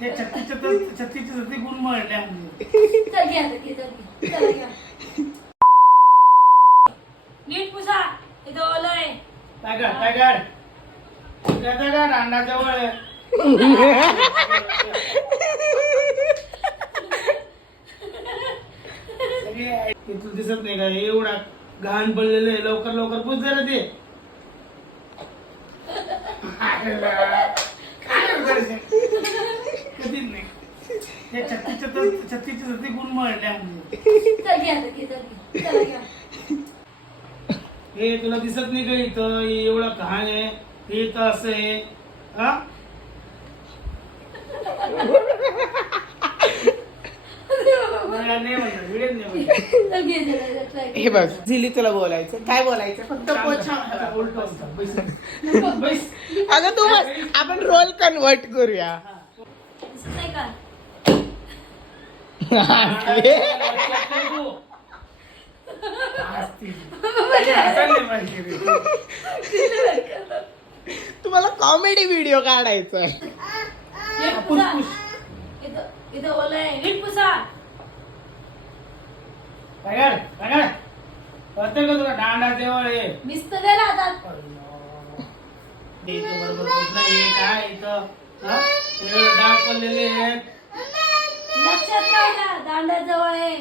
ते छत्तीचे गुण मळल्या म्हणजे चल घ्या चल घ्या चल घ्या नीट पुसा इथं ओलय टायगर अंडा जवळ तुला दिसत नाही का एवढा घाण पडलेलं आहे लवकर लवकर पुस जरा ते कधीच नाही ते छत्तीचे गुण मळल्या म्हणजे चल घ्या चल घ्या हे तुला दिसत नाही का इथं एवढं घाण आहे हे इथं असं आहे हा हे बघ झिली तुला बोलायचं काय बोलायचं फक्त पोछा अगं तू बस आपण रोल कन्वर्ट करूया नाही का तुम्हाला कॉमेडी व्हिडिओ काढायचा इथं ओलय नीट पुसा तुला दांडा जवळ आहे नुसतं द्या ना हातात बरोबर काय इथं डाग पडलेले आहेत लक्षात राहू द्या दांड्या जवळ आहे